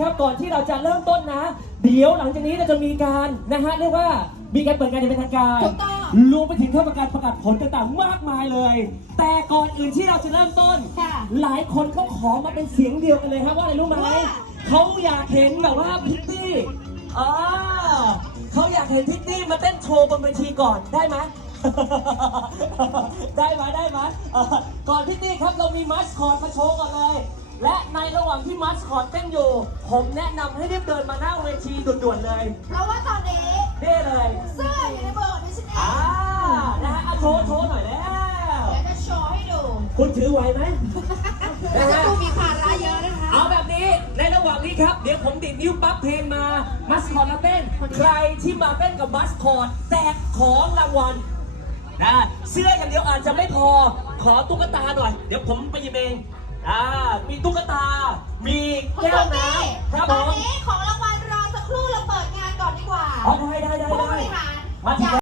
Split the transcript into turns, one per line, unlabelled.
ครับก่อนที่เราจะเริ่มต้นนะ เดี๋ยวหลังจากนี้เราจะมีการนะฮะเรียกว่ามีการเปิดงานอย่างเป็นทางการ
ถูกต้อง
รวมไปถึงเข้าประกาศประกาศผลต่างๆมากมายเลย แต่ก่อนอื่นที่เราจะเริ่มต้น
ค่ะ
หลายคนก็ขอมาเป็นเสียงเดียวกันเลยครับว่าอะไรรู้ไหม
ว่า
เขาอยากเห็นแบบว่าพิตตี้อ่าเขาอยากเห็นพิตตี้มาเต้นโชว์บนเวทีก่อนได้ไหม ได้ไหมได้ไหมเอ่อก่อนพิตตี้ครับเรามีมัสคอตมาโชว์ก่อนเลย และในระหว่างที่มัสคอตเต้นอยู่ ผมแนะนำให้รีบเดินมาหน้าเวทีด่วนๆเลย
เพราะว่าตอนนี้
นี่เลย
เสื้ออยู่ในเบอร์ของดิฉันเอ
อ่างนะฮะอะโชว์โชว์หน่อยแล้ว
เดี๋ยวจะโชว์ให้ดู
คุณถือไหวไหม
แต่จะดูมีภาระเยอะนะคะ
เอาแบบนี้ในระหว่างนี้ครับ เดี๋ยวผมติดนิ้วปั๊บเพลงมา มัสคอตมาเต้น ใครที่มาเต้นกับมัสคอตแจกของรางวัลนะเสื้ออย่างเดียวอาจจะไม่พอ ขอตุ๊กตาหน่อย เดี๋ยวผมไปหยิบเอง อ่า มีตุ๊กตา มีแก้วน้ำครับ
ต
ผ
อน
ม
นี้ของรางวัลรอสักครู่เราเปิดงานก่อนดีกว่า
อ๋อได้ได้ได้
ผู้บ
ได้
ริหาร
มาที่